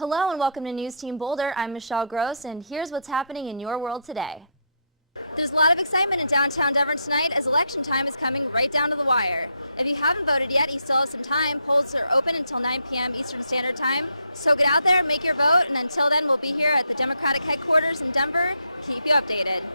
Hello and welcome to News Team Boulder. I'm Michelle Gross and here's what's happening in your world today. There's a lot of excitement in downtown Devon tonight as election time is coming right down to the wire. If you haven't voted yet, you still have some time. Polls are open until 9 p.m. Eastern Standard Time. So get out there, make your vote, and until then we'll be here at the Democratic headquarters in Denver to keep you updated.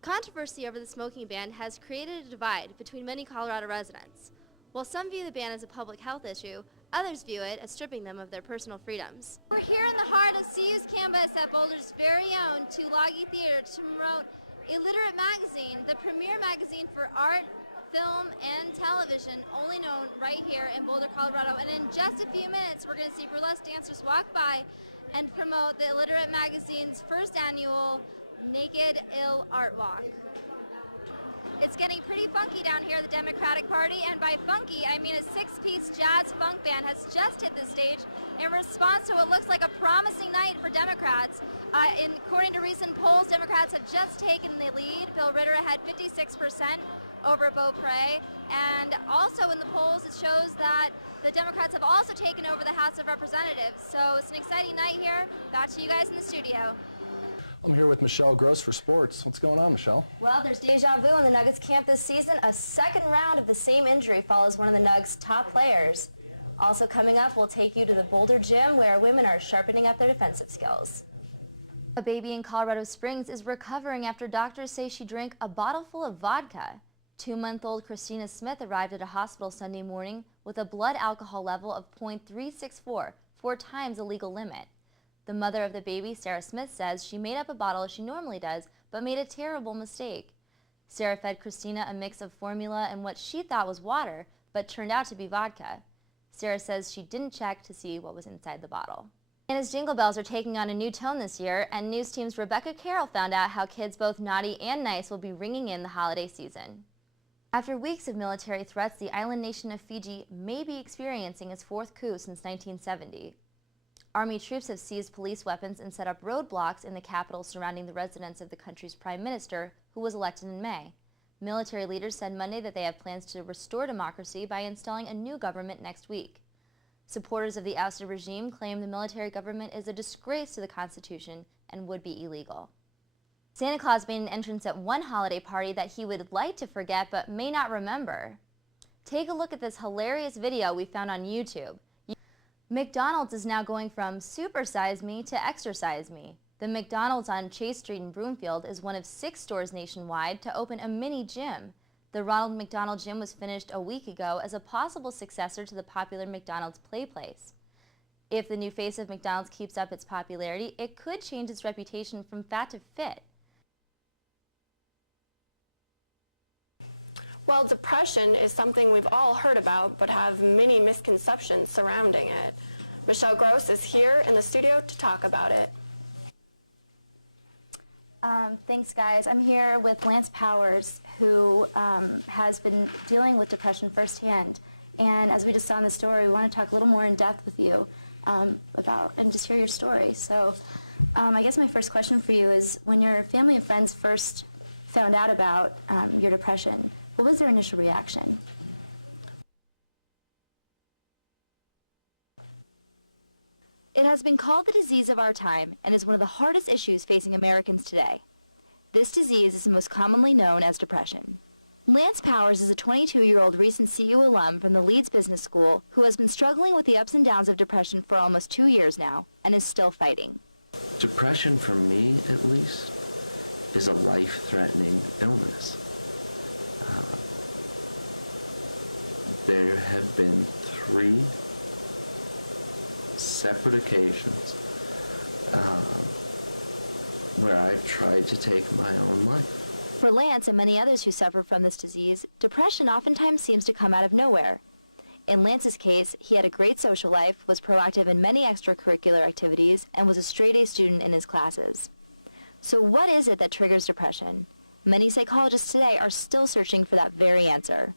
Controversy over the smoking ban has created a divide between many Colorado residents. While some view the ban as a public health issue, others view it as stripping them of their personal freedoms. We're here in the heart of CU's campus at Boulder's very own Tulagi Theater to promote Illiterate Magazine, the premier magazine for art, film, and television, only known right here in Boulder, Colorado. And in just a few minutes, we're going to see burlesque dancers walk by and promote the Illiterate Magazine's first annual Naked Ill Art Walk. It's getting pretty funky down here at the Democratic Party, and by funky, I mean a six-piece jazz funk band has just hit the stage in response to what looks like a promising night for Democrats. According to recent polls, Democrats have just taken the lead. Bill Ritter had 56% over Beau Prey, and also in the polls it shows that the Democrats have also taken over the House of Representatives. So it's an exciting night here. Back to you guys in the studio. I'm here with Michelle Gross for sports. What's going on, Michelle? Well, there's deja vu in the Nuggets camp this season. A second round of the same injury follows one of the Nuggets' top players. Also coming up, we'll take you to the Boulder Gym where women are sharpening up their defensive skills. A baby in Colorado Springs is recovering after doctors say she drank a bottle full of vodka. 2-month-old Christina Smith arrived at a hospital Sunday morning with a blood alcohol level of .364, 4 times the legal limit. The mother of the baby, Sarah Smith, says she made up a bottle as she normally does, but made a terrible mistake. Sarah fed Christina a mix of formula and what she thought was water, but turned out to be vodka. Sarah says she didn't check to see what was inside the bottle. Santa's Jingle Bells are taking on a new tone this year, and News Team's Rebecca Carroll found out how kids both naughty and nice will be ringing in the holiday season. After weeks of military threats, the island nation of Fiji may be experiencing its 4th coup since 1970. Army troops have seized police weapons and set up roadblocks in the capital surrounding the residence of the country's prime minister, who was elected in May. Military leaders said Monday that they have plans to restore democracy by installing a new government next week. Supporters of the ousted regime claim the military government is a disgrace to the Constitution and would be illegal. Santa Claus made an entrance at one holiday party that he would like to forget but may not remember. Take a look at this hilarious video we found on YouTube. McDonald's is now going from supersize me to exercise me. The McDonald's on Chase Street in Broomfield is one of 6 stores nationwide to open a mini gym. The Ronald McDonald Gym was finished a week ago as a possible successor to the popular McDonald's Play Place. If the new face of McDonald's keeps up its popularity, it could change its reputation from fat to fit. Well, depression is something we've all heard about, but have many misconceptions surrounding it. Michelle Gross is here in the studio to talk about it. Thanks, guys. I'm here with Lance Powers, who has been dealing with depression firsthand. And as we just saw in the story, we want to talk a little more in depth with you about and just hear your story. So I guess my first question for you is, when your family and friends first found out about your depression, what was their initial reaction? It has been called the disease of our time and is one of the hardest issues facing Americans today. This disease is most commonly known as depression. Lance Powers is a 22-year-old recent CU alum from the Leeds Business School who has been struggling with the ups and downs of depression for almost 2 years now and is still fighting. Depression, for me at least, is a life-threatening illness. There have been 3 separate occasions where I've tried to take my own life. For Lance and many others who suffer from this disease, depression oftentimes seems to come out of nowhere. In Lance's case, he had a great social life, was proactive in many extracurricular activities, and was a straight-A student in his classes. So what is it that triggers depression? Many psychologists today are still searching for that very answer.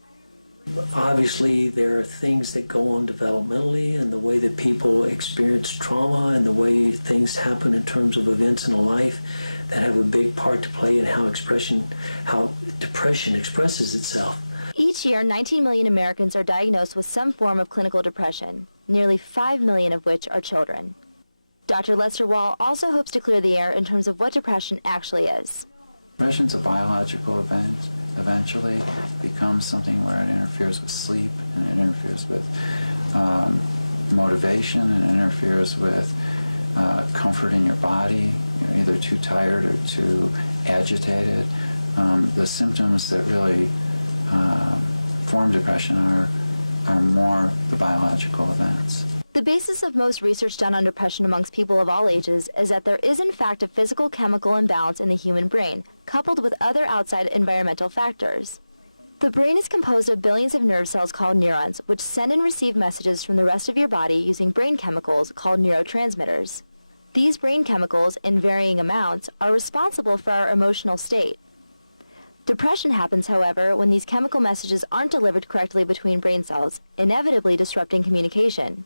Obviously, there are things that go on developmentally and the way that people experience trauma and the way things happen in terms of events in a life that have a big part to play in how depression expresses itself. Each year, 19 million Americans are diagnosed with some form of clinical depression, nearly 5 million of which are children. Dr. Lester Wall also hopes to clear the air in terms of what depression actually is. Depression's a biological event. Eventually becomes something where it interferes with sleep, and it interferes with motivation, and it interferes with comfort in your body. You're either too tired or too agitated. The symptoms that really form depression are more the biological events. The basis of most research done on depression amongst people of all ages is that there is in fact a physical chemical imbalance in the human brain, coupled with other outside environmental factors. The brain is composed of billions of nerve cells called neurons, which send and receive messages from the rest of your body using brain chemicals called neurotransmitters. These brain chemicals, in varying amounts, are responsible for our emotional state. Depression happens, however, when these chemical messages aren't delivered correctly between brain cells, inevitably disrupting communication.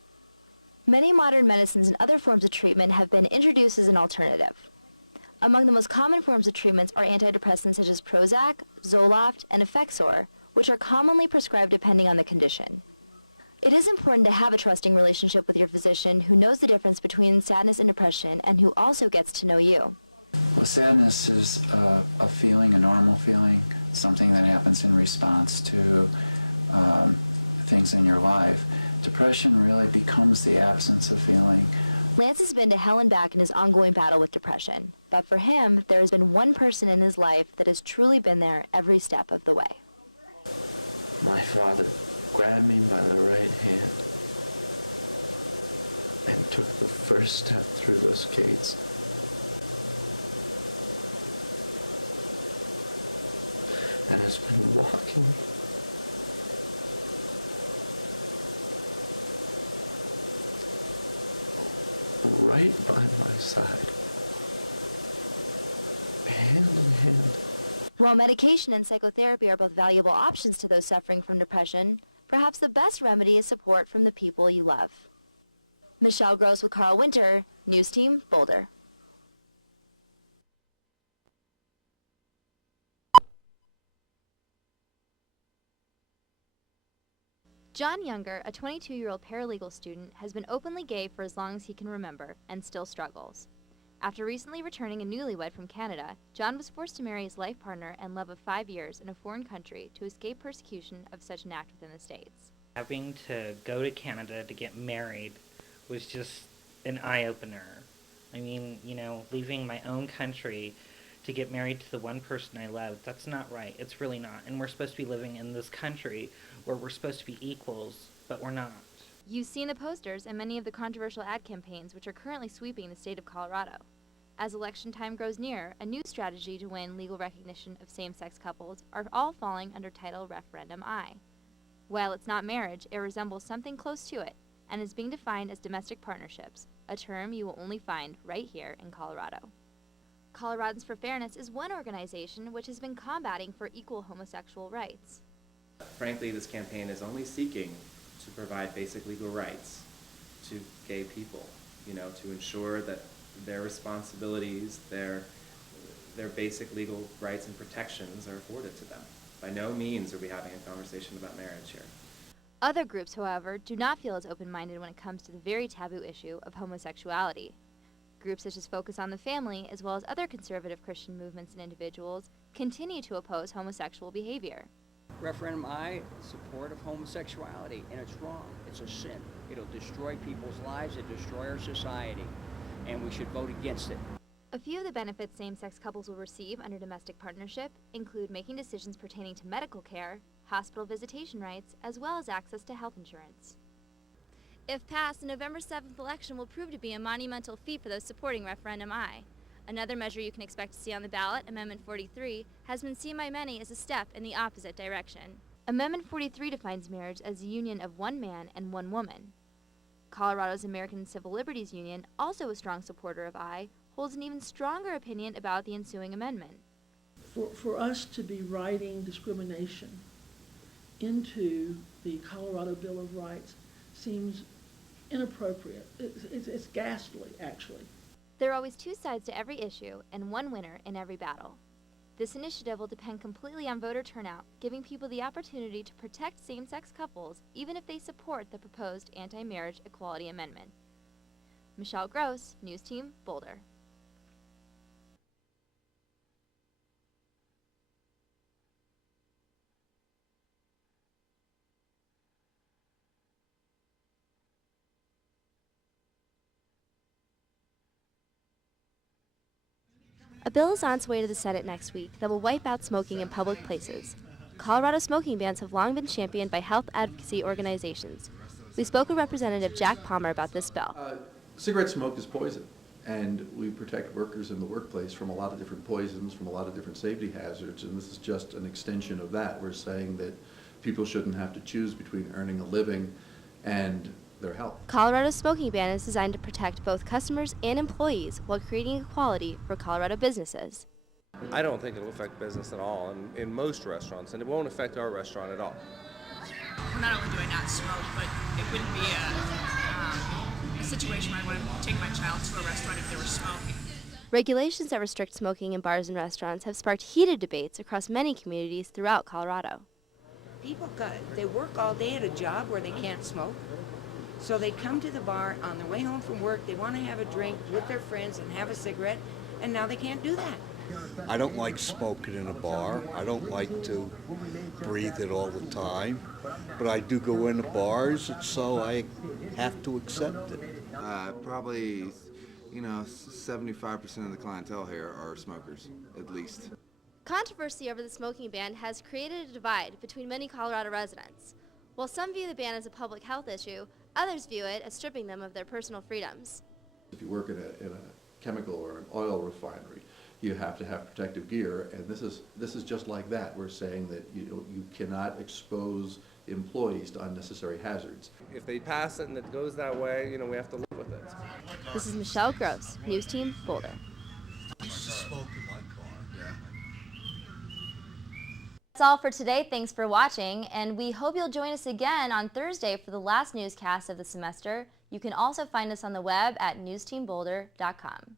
Many modern medicines and other forms of treatment have been introduced as an alternative. Among the most common forms of treatments are antidepressants such as Prozac, Zoloft, and Effexor, which are commonly prescribed depending on the condition. It is important to have a trusting relationship with your physician who knows the difference between sadness and depression and who also gets to know you. Well, sadness is a feeling, a normal feeling, something that happens in response to things in your life. Depression really becomes the absence of feeling. Lance has been to hell and back in his ongoing battle with depression, but for him, there has been one person in his life that has truly been there every step of the way. My father grabbed me by the right hand and took the first step through those gates. And has been walking right by my side, hand in hand. While medication and psychotherapy are both valuable options to those suffering from depression, perhaps the best remedy is support from the people you love. Michelle Gross with Carl Winter, News Team, Boulder. John Younger, a 22-year-old paralegal student, has been openly gay for as long as he can remember and still struggles. After recently returning a newlywed from Canada, John was forced to marry his life partner and love of 5 years in a foreign country to escape persecution of such an act within the States. Having to go to Canada to get married was just an eye-opener. I mean, leaving my own country to get married to the one person I love, that's not right. It's really not. And we're supposed to be living in this country where we're supposed to be equals, but we're not. You've seen the posters and many of the controversial ad campaigns which are currently sweeping the state of Colorado. As election time grows near, a new strategy to win legal recognition of same-sex couples are all falling under title Referendum I. While it's not marriage, it resembles something close to it and is being defined as domestic partnerships, a term you will only find right here in Colorado. Coloradans for Fairness is one organization which has been combating for equal homosexual rights. Frankly, this campaign is only seeking to provide basic legal rights to gay people, to ensure that their responsibilities, their basic legal rights and protections are afforded to them. By no means are we having a conversation about marriage here. Other groups, however, do not feel as open-minded when it comes to the very taboo issue of homosexuality. Groups such as Focus on the Family, as well as other conservative Christian movements and individuals, continue to oppose homosexual behavior. Referendum I, support of homosexuality, and it's wrong. It's a sin. It'll destroy people's lives, it'll destroy our society, and we should vote against it. A few of the benefits same-sex couples will receive under domestic partnership include making decisions pertaining to medical care, hospital visitation rights, as well as access to health insurance. If passed, the November 7th election will prove to be a monumental feat for those supporting Referendum I. Another measure you can expect to see on the ballot, Amendment 43, has been seen by many as a step in the opposite direction. Amendment 43 defines marriage as a union of one man and one woman. Colorado's American Civil Liberties Union, also a strong supporter of I, holds an even stronger opinion about the ensuing amendment. For us to be writing discrimination into the Colorado Bill of Rights seems inappropriate. It's ghastly, actually. There are always two sides to every issue and one winner in every battle. This initiative will depend completely on voter turnout, giving people the opportunity to protect same-sex couples even if they support the proposed anti-marriage equality amendment. Michelle Gross, News Team, Boulder. A bill is on its way to the Senate next week that will wipe out smoking in public places. Colorado smoking bans have long been championed by health advocacy organizations. We spoke with Representative Jack Palmer about this bill. Cigarette smoke is poison, and we protect workers in the workplace from a lot of different poisons, from a lot of different safety hazards, and this is just an extension of that. We're saying that people shouldn't have to choose between earning a living and their health. Colorado's smoking ban is designed to protect both customers and employees while creating equality for Colorado businesses. I don't think it'll affect business at all in most restaurants, and it won't affect our restaurant at all. Not only do I not smoke, but it wouldn't be a situation where I want to take my child to a restaurant if they were smoking. Regulations that restrict smoking in bars and restaurants have sparked heated debates across many communities throughout Colorado. People they work all day at a job where they can't smoke. So they come to the bar on their way home from work, they want to have a drink with their friends and have a cigarette, and now they can't do that. I don't like smoking in a bar. I don't like to breathe it all the time. But I do go into bars, so I have to accept it. Probably, 75% of the clientele here are smokers, at least. Controversy over the smoking ban has created a divide between many Colorado residents. While some view the ban as a public health issue, others view it as stripping them of their personal freedoms. If you work in a chemical or an oil refinery, you have to have protective gear, and this is just like that. We're saying that you cannot expose employees to unnecessary hazards. If they pass it and it goes that way, we have to live with it. This is Michelle Gross, News Team, Boulder. That's all for today. Thanks for watching, and we hope you'll join us again on Thursday for the last newscast of the semester. You can also find us on the web at newsteamboulder.com.